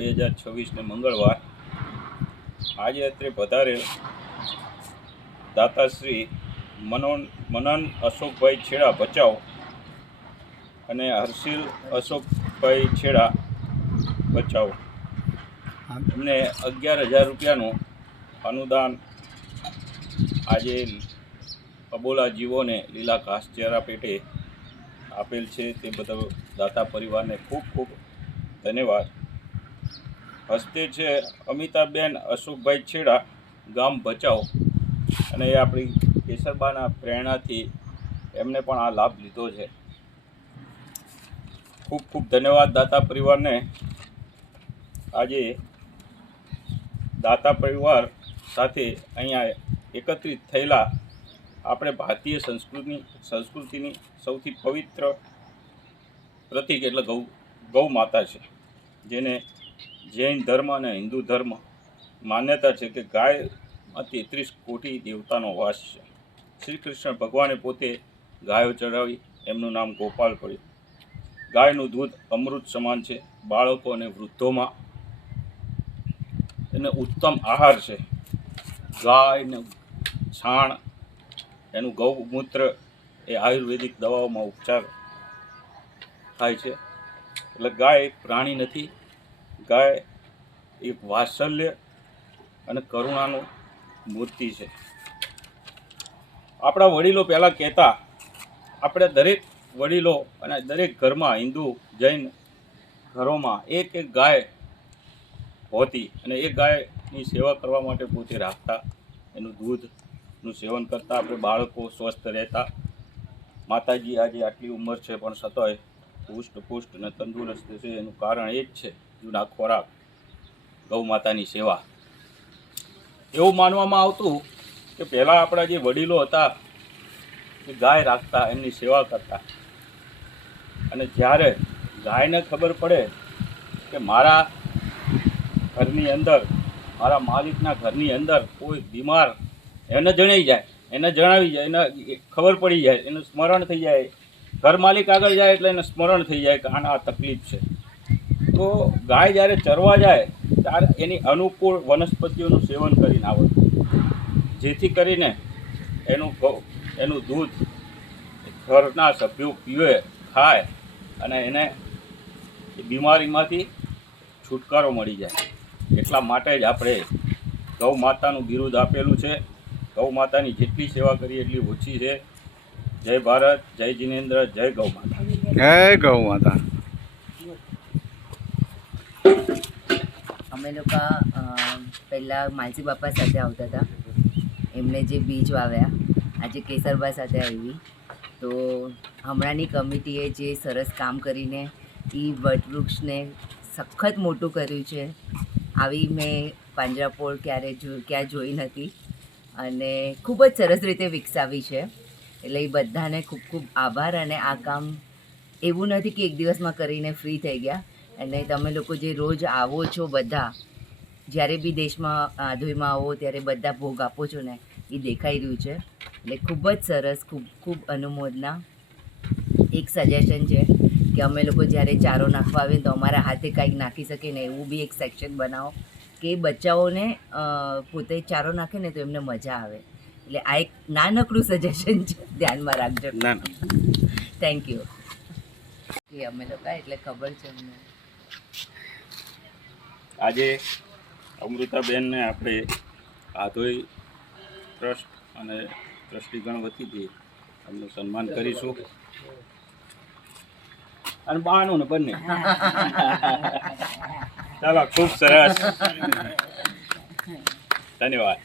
2026 મંગળવાર આજે અત્રે પધારેલ દાતાશ્રી મનન અશોકભાઈ છેડા ભચાઉ અને હર્ષિલ અશોકભાઈ છેડા ભચાઉ એમને 11,000 રૂપિયાનું અનુદાન આજે અબોલા જીવોને લીલા ઘાસચારા પેટે આપેલ છે. તે બદલ દાતા પરિવારને ખૂબ ખૂબ ધન્યવાદ. હસ્તે છે અમિતાબેન અશોકભાઈ છેડા, ગામ ભચાઉ, અને એ આપણી કેસરબાના પ્રેરણાથી એમને પણ આ લાભ લીધો છે. ખૂબ ખૂબ ધન્યવાદ દાતા પરિવારને. આજે દાતા પરિવાર સાથે અહીંયા એકત્રિત થયેલા આપણે ભારતીય સંસ્કૃતિની સૌથી પવિત્ર પ્રતીક એટલે ગૌ માતા છે, જેને જૈન ધર્મ અને હિન્દુ ધર્મ માન્યતા છે કે ગાયમાં 33 કોટી દેવતાનો વાસ છે. શ્રી કૃષ્ણ ભગવાને પોતે ગાયો ચડાવી એમનું નામ ગોપાલ પડ્યું. ગાયનું દૂધ અમૃત સમાન છે. બાળકો અને વૃદ્ધોમાં એને ઉત્તમ આહાર છે. ગાયનું છાણ, એનું ગૌમૂત્ર એ આયુર્વેદિક દવાઓમાં ઉપચાર થાય છે. એટલે ગાય એક પ્રાણી નથી, ગાય એક વાત્સલ્ય અને કરુણાનું મૂર્તિ છે. આપણા વડીલો પહેલાં કહેતા, આપણે દરેક વડીલો અને દરેક ઘરમાં હિન્દુ જૈન ઘરોમાં એક ગાય હોતી અને એ ગાયની સેવા કરવા માટે પોતે રાખતા, એનું દૂધનું સેવન કરતા. આપણે બાળકો સ્વસ્થ રહેતા. માતાજી આજે આટલી ઉંમર છે પણ છતાંય પુષ્ટ અને તંદુરસ્ત છે. એનું કારણ એ જ છે જૂના ખોરાક, ગૌ માતાની સેવા. એવું માનવામાં આવતું કે પહેલાં આપણા જે વડીલો હતા એ ગાય રાખતા, એમની સેવા કરતા, અને જ્યારે ગાયને ખબર પડે કે મારા ઘરની અંદર, મારા માલિકના ઘરની અંદર કોઈ બીમાર, એને જણાવી જાય, એને જણાવી જાય, એને ખબર પડી જાય, એનું સ્મરણ થઈ જાય, ઘર માલિક આગળ જાય એટલે એને સ્મરણ થઈ જાય કે આને આ તકલીફ છે. તો ગાય જ્યારે ચરવા જાય ત્યારે એની અનુકૂળ વનસ્પતિઓનું સેવન કરીને આવે, જેથી કરીને એનું દૂધ ઘરના સભ્યો પીવે, ખાય, અને એને બીમારીમાંથી છુટકારો મળી જાય. એટલા માટે જ આપણે ગૌ માતાનું બિરુદ આપેલું છે. ગૌ માતાની જેટલી સેવા કરીએ એટલી ઓછી છે. જય ભારત, જય જિનેન્દ્ર, જય ગૌ માતા. જય ગૌ માતા. અમે લોકો પહેલાં માલજી બાપા સાથે આવતા હતા. એમને જે બીજ વાવ્યા, આજે કેસરબા સાથે આવી. તો હમણાંની કમિટીએ જે સરસ કામ કરીને એ વટવૃક્ષને સખત મોટું કર્યું છે, આવી મેં પાંજરાપોળ ક્યાં જોઈ નથી, અને ખૂબ જ સરસ રીતે વિકસાવી છે. એટલે એ બધાને ખૂબ ખૂબ આભાર. અને આ કામ એવું નથી કે એક દિવસમાં કરીને ફ્રી થઈ ગયા. અને તમે લોકો જે રોજ આવો છો, બધા જ્યારે બી દેશમાં આધોઈમાં આવો ત્યારે બધા ભોગ આપો છો ને, એ દેખાઈ રહ્યું છે. એટલે ખૂબ જ સરસ, ખૂબ ખૂબ અનુમોદના. એક સજેશન છે કે અમે લોકો જ્યારે ચારો નાખવા આવીએ તો અમારા હાથે કાંઈક નાખી શકીએ ને એવું બી એક સેક્શન બનાવો કે બચ્ચાઓને પોતે ચારો નાખે ને તો એમને મજા આવે. એટલે આ એક નાનકડું સજેશન છે, ધ્યાનમાં રાખજો. Thank you. એ અમે લોકો એટલે ખબર છે અમને. આજે અમૃતાબેનને આપણે આધોઈ ટ્રસ્ટ અને ટ્રસ્ટીગણ વતીથી એમનું સન્માન કરીશું. અને બાનું ને બંને. ચાલો, ખૂબ સરસ, ધન્યવાદ.